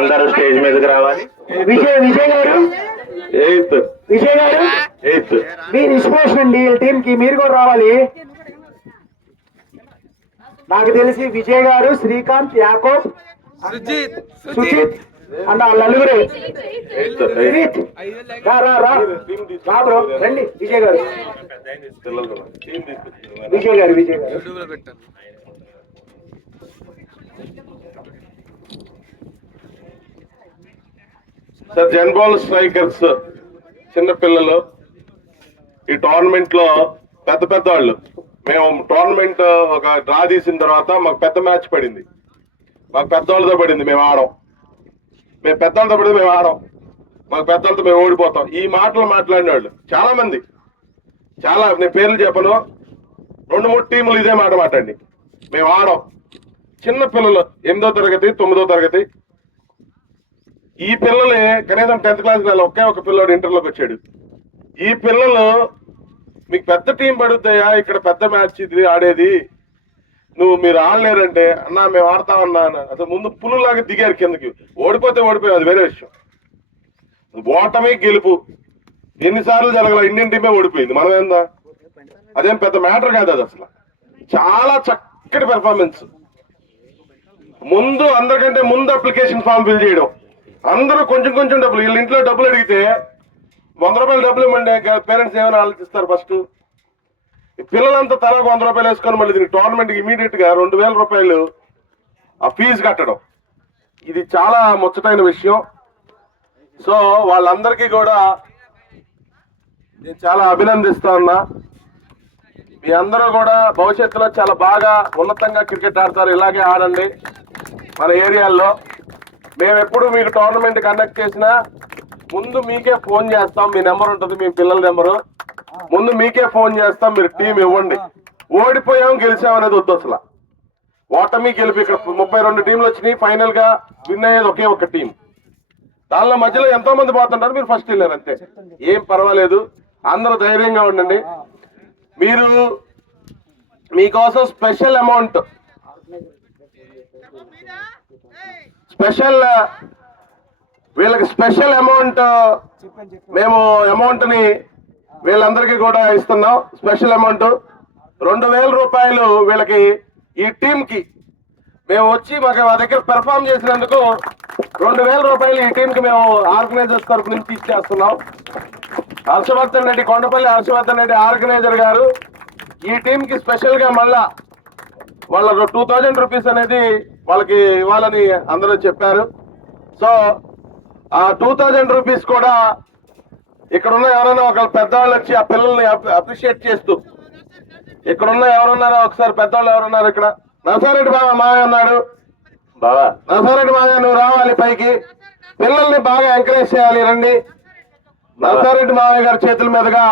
అందరూ స్టేజ్ మీదకి రావాలి. విజయ్ గారు మీరు ఇన్స్పిరేషన్ అండి టీం కి, మీరు కూడా రావాలి. నాకు తెలిసి విజయ్ గారు, శ్రీకాంత్, యాకోబ్, సుజిత్ అన్న వాళ్ళ నలుగురే. బ్రో రండి. విజయ్ గారు సార్, జనరల్ స్ట్రైకర్స్ చిన్నపిల్లలు ఈ టోర్నమెంట్ లో పెద్ద పెద్ద వాళ్ళు. మేము టోర్నమెంట్ ఒక డ్రా తీసిన తర్వాత మాకు పెద్ద మ్యాచ్ పడింది, మాకు పెద్దవాళ్ళతో పడింది, మేము ఆడం. మేము పెద్దవాళ్ళతో పడింది, మేము ఆడం. మాకు పెద్దవాళ్ళతో మేము ఓడిపోతాం. ఈ మాటలు మాట్లాడిన వాళ్ళు చాలా మంది, చాలా, నేను పేర్లు చెప్పను, 2-3 టీములు ఇదే మాట మాట్లాడి మేము ఆడం. చిన్న పిల్లలు 8వ తరగతి 9వ తరగతి ఈ పిల్లలే కనీసం 10th క్లాస్ ఒకే ఒక పిల్లడు ఇంటర్లోకి వచ్చాడు. ఈ పిల్లలు మీకు పెద్ద టీం పడుతాయా, ఇక్కడ పెద్ద మ్యాచ్ ఇది ఆడేది, మీరు ఆడలేరంటే అన్నా మేము ఆడతామన్నా. అసలు ముందు పులులాగా దిగారు కిందకి. ఓడిపోతే ఓడిపోయి, అది వేరే విషయం. ఓటమి గెలుపు ఎన్నిసార్లు జరగల, ఇండియన్ టీమే ఓడిపోయింది, మనం ఏందా, అదేం పెద్ద మ్యాటర్ కాదు. అది అసలు చాలా చక్కటి పెర్ఫార్మెన్స్. ముందు అందరికంటే ముందు అప్లికేషన్ ఫామ్ ఫిల్ చేయడం, అందరూ కొంచెం కొంచెం డబ్బులు. వీళ్ళ ఇంట్లో డబ్బులు అడిగితే 100 రూపాయలు డబ్బులు ఇవ్వండి, పేరెంట్స్ ఏమైనా ఆలోచిస్తారు. ఫస్ట్ పిల్లలంతా తలకు 100 రూపాయలు వేసుకొని మళ్ళీ దీనికి టోర్నమెంట్కి ఇమీడియట్ గా 2000 రూపాయలు ఆ ఫీజు కట్టడం, ఇది చాలా ముచ్చటైన విషయం. సో వాళ్ళందరికీ కూడా నేను చాలా అభినందిస్తా ఉన్నా. మీ అందరూ కూడా భవిష్యత్తులో చాలా బాగా ఉన్నతంగా క్రికెట్ ఆడతారు. ఇలాగే ఆడండి. మన ఏరియాల్లో మేము ఎప్పుడు మీకు టోర్నమెంట్ కండక్ట్ చేసినా ముందు మీకే ఫోన్ చేస్తాం. మీ నెంబర్ ఉంటుంది, మీ పిల్లల నెంబరు. ముందు మీకే ఫోన్ చేస్తాం, మీరు టీం ఇవ్వండి. ఓడిపోయాం గెలిచాం అనేది వద్దు అసలు. ఓటమి గెలిపి ఇక్కడ 32 టీంలు వచ్చినాయి. ఫైనల్ గా విన్ అయ్యేది ఒకే ఒక టీం. దానిలో మధ్యలో ఎంతో మంది పోతుంటారు, మీరు ఫస్ట్ వెళ్ళారు అంతే. ఏం పర్వాలేదు, అందరూ ధైర్యంగా ఉండండి. మీరు మీకోసం స్పెషల్ అమౌంట్, వీళ్ళకి స్పెషల్ అమౌంట్ మేము ని వీళ్ళందరికీ కూడా ఇస్తున్నాం. స్పెషల్ అమౌంట్ 2000 రూపాయలు వీళ్ళకి, ఈ టీం కి మేము వచ్చి మా దగ్గర పెర్ఫామ్ చేసినందుకు 2000 రూపాయలు ఈ టీం కి మేము ఆర్గనైజర్స్ తరఫు నుంచి ఇచ్చేస్తున్నాం. హర్షవర్ధన్ రెడ్డి, కొండపల్లి హర్షవర్ధన్ రెడ్డి ఆర్గనైజర్ గారు ఈ టీం కి స్పెషల్ గా మళ్ళా వాళ్ళ 2000 రూపీస్ అనేది వాళ్ళకి ఇవ్వాలని అందరూ చెప్పారు. సో ఆ 2000 రూపీస్ కూడా ఇక్కడున్న ఎవరైనా ఒక పెద్దవాళ్ళు వచ్చి ఆ పిల్లల్ని అప్రిషియేట్ చేస్తూ, ఇక్కడున్న ఎవరున్నారో ఒకసారి పెద్దవాళ్ళు ఎవరున్నారు ఇక్కడ, నరసారెడ్డి బాబా మావయ్య ఉన్నాడు. బాబా నరసారెడ్డి మావయ్య, నువ్వు రావాలి పైకి, పిల్లల్ని బాగా ఎంకరేజ్ చేయాలి. రండి. నరసారెడ్డి మావయ్య గారి చేతుల మీదుగా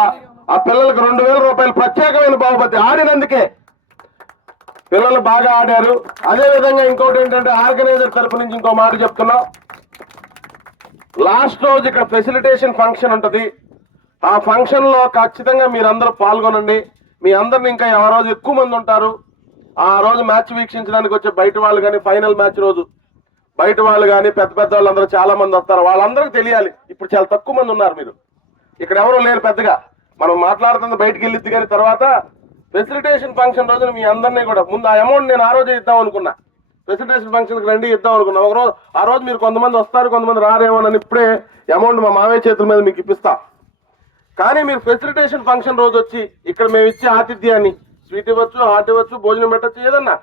ఆ పిల్లలకు 2000 రూపాయలు ప్రత్యేకమైన బహుమతి. ఆడినందుకే పిల్లలు బాగా ఆడారు. అదే విధంగా ఇంకోటి ఏంటంటే ఆర్గనైజర్ తరపు నుంచి ఇంకో మాట చెప్తున్నాం. లాస్ట్ రోజు ఇక్కడ ఫెసిలిటేషన్ ఫంక్షన్ ఉంటుంది. ఆ ఫంక్షన్ లో ఖచ్చితంగా మీరందరూ పాల్గొనండి. మీ అందరిని ఇంకా ఆ రోజు ఎక్కువ మంది ఉంటారు. ఆ రోజు మ్యాచ్ వీక్షించడానికి వచ్చే బయట వాళ్ళు కానీ, ఫైనల్ మ్యాచ్ రోజు బయట వాళ్ళు కానీ, పెద్ద పెద్ద వాళ్ళందరూ చాలా మంది వస్తారు. వాళ్ళందరికీ తెలియాలి. ఇప్పుడు చాలా తక్కువ మంది ఉన్నారు, మీరు ఇక్కడ ఎవరు లేరు పెద్దగా. మనం మాట్లాడుతుంది బయటకు వెళ్ళిద్ది, కానీ తర్వాత ఫెసిలిటేషన్ ఫంక్షన్ రోజున మీ అందరినీ కూడా ముందు ఆ అమౌంట్ నేను ఆ రోజే ఇద్దాం అనుకున్నా. ఫెసిలిటేషన్ ఫంక్షన్కి రండి ఇద్దాం అనుకున్నా. ఒక రోజు ఆ రోజు మీరు కొంతమంది వస్తారు, కొంతమంది రారేమోనని ఇప్పుడే అమౌంట్ మా మావయ్య చేతుల మీద మీకు ఇప్పిస్తా. కానీ మీరు ఫెసిలిటేషన్ ఫంక్షన్ రోజు వచ్చి ఇక్కడ మేము ఇచ్చే ఆతిథ్యాన్ని, స్వీట్ ఇవ్వచ్చు, హాట్ ఇవ్వచ్చు, భోజనం పెట్టచ్చు, ఏదన్నా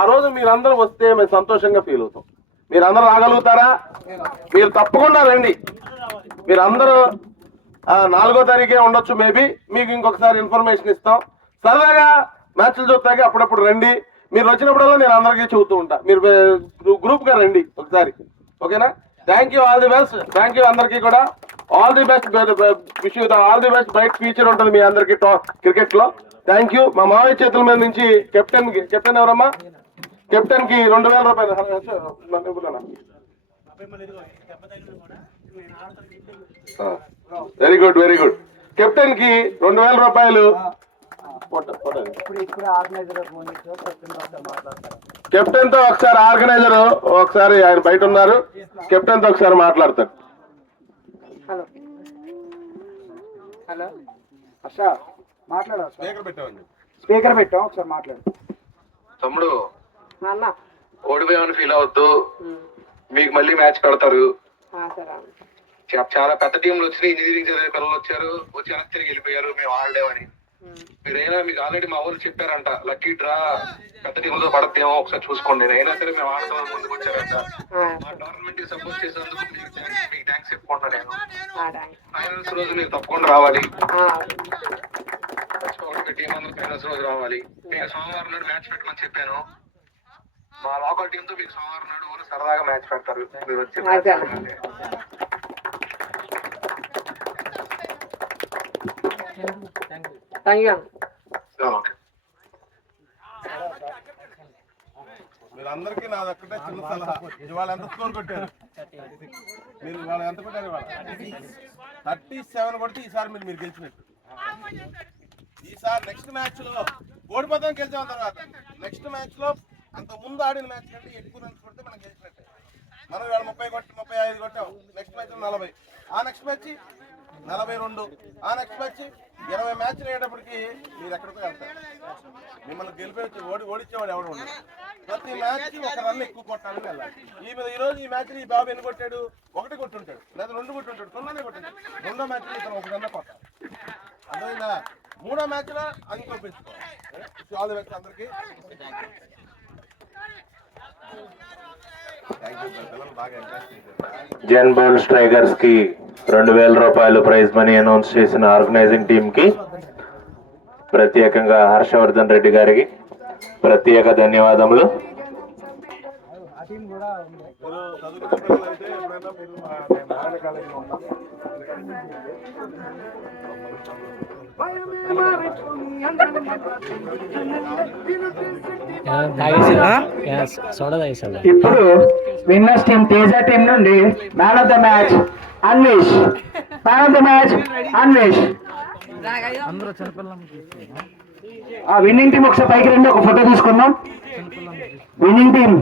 ఆ రోజు మీరందరూ వస్తే మేము సంతోషంగా ఫీల్ అవుతాం. మీరందరూ రాగలుగుతారా? మీరు తప్పకుండా రండి. మీరందరూ 4వ తారీఖే ఉండొచ్చు మేబీ. మీకు ఇంకొకసారి ఇన్ఫర్మేషన్ ఇస్తాం. సరదాగా మ్యాచ్లు చూస్తాకి అప్పుడప్పుడు రండి. మీరు వచ్చినప్పుడల్లా నేను అందరికీ చూస్తూ ఉంటా. మీరు గ్రూప్ గా రండి ఒకసారి, ఓకేనా? Thank you, all the best. Thank you అందరికీ కూడా. All the best. Wish you all the best. Bright future ఉంటుంది మీ అందరికీ క్రికెట్ లో. Thank you. మా మావయ్య చేతుల మీద నుంచి కెప్టెన్ ఎవరమ్మా? కెప్టెన్ కి 2000 రూపాయలు. Very good, very good. Captain కి 2000 రూపాయలు ఇప్పుడు ఆర్గనైజర్ ఫోన్ చేసి మాట్లాడతారు. కెప్టెన్ తో ఒకసారి ఆర్గనైజర్ ఒకసారి ఆయన బయట ఉన్నారు, కెప్టెన్ తో ఒకసారి మాట్లాడతారు. హలో హలో హర్ష మాట్లాడు. స్పీకర్ పెట్టాం, ఒకసారి మాట్లాడు. తమ్ముడు అన్న ఓడిపోయామని ఫీల్ అవద్దు, మీకు మళ్ళీ మ్యాచ్ పెడతారు. చాలా పెద్ద టీంలు వచ్చినాయి, ఇంజనీరింగ్ చదివే పిల్లలు వచ్చారు, వచ్చి వెనక్కి తిరిగి వెళ్ళిపోయారు, మేము ఆడలేమని. మీరైనా మీకు ఆల్రెడీ మా వాళ్ళు చెప్పారంట, లక్కీ డ్రా పెద్ద టీంలో పడద్దేమో ఒకసారి చూసుకోండి. అయినా సరే మేము ఆడతాం ముందుకు వచ్చారంట. మా టోర్నమెంట్ కి సపోర్ట్ చేసేందుకు మీకు థ్యాంక్స్ చెప్పుకుంటున్నా. నేను ఫైనల్స్ రోజు మీరు తప్పకుండా రావాలి, టీం అందరూ ఫైనల్స్ రోజు రావాలి. మీకు సోమవారం నాడు మ్యాచ్ పెట్టమని చెప్పాను. మా లోకల్ టీమ్ తో మీకు సోమవారం నాడు కూడా సరదాగా మ్యాచ్ పెడతారు. మీరు వచ్చి మీరందరికీ నాది ఒక్కటే చిన్న సలహా. ఇవాళ ఎంత స్కోర్ కొట్టారు? మీరు ఇవాళ ఎంత కొట్టారు? ఇవాళ 37 కొడితే ఈసారి మీరు గెలిచినట్టు. ఈసారి నెక్స్ట్ మ్యాచ్ లో ఓడిపోతాం, గెలిచాం. తర్వాత నెక్స్ట్ మ్యాచ్ లో అంత ముందు ఆడిన మ్యాచ్ కంటే ఎక్కువ రన్స్ కొడితే మనం గెలిచినట్టే. మనం ఇవాళ 30 కొట్టి 35 కొట్టాం, నెక్స్ట్ మ్యాచ్ 40, ఆ నెక్స్ట్ మ్యాచ్ 42, ఆ నెక్స్ట్ మ్యాచ్ 20 మ్యాచ్లు అయ్యేటప్పటికి మీరు ఎక్కడికో వెళ్తారు. మిమ్మల్ని గెలిపేసి ఓడిచ్చేవాడు ఎవడు ఉండదు. ప్రతి మ్యాచ్ ఒక రన్ ఎక్కువ కొట్టాలని వెళ్ళాలి. ఈ రోజు ఈ మ్యాచ్ ఈ బాబు ఎన్ని కొట్టాడు? 1 కొట్టుంటాడు, లేదా 2 కొట్టుంటాడు, 0 కొట్టుంటాడు. 2వ మ్యాచ్ ఇతను 1 రన్ కొట్టాలి. అర్థమైందా? 3వ మ్యాచ్ లో అది పెంచుకోవాలి. ఆల్ ది బెస్ట్ అందరికీ. జెన్ బౌల్ స్ట్రైకర్స్ కి 2000 రూపాయలు ప్రైజ్ మనీ అనౌన్స్ చేసిన ఆర్గనైజింగ్ టీమ్ కి ప్రత్యేకంగా హర్షవర్ధన్ రెడ్డి గారికి ప్రత్యేక ధన్యవాదములు. ఇప్పుడు విన్నర్స్ టీం తేజ టీం నుండి man of the match Anvesh, man of the match Anvesh. ఆ విన్నింగ్ టీం ఒకసారి పైకి రండి, ఒక ఫోటో తీసుకుందాం. Winning team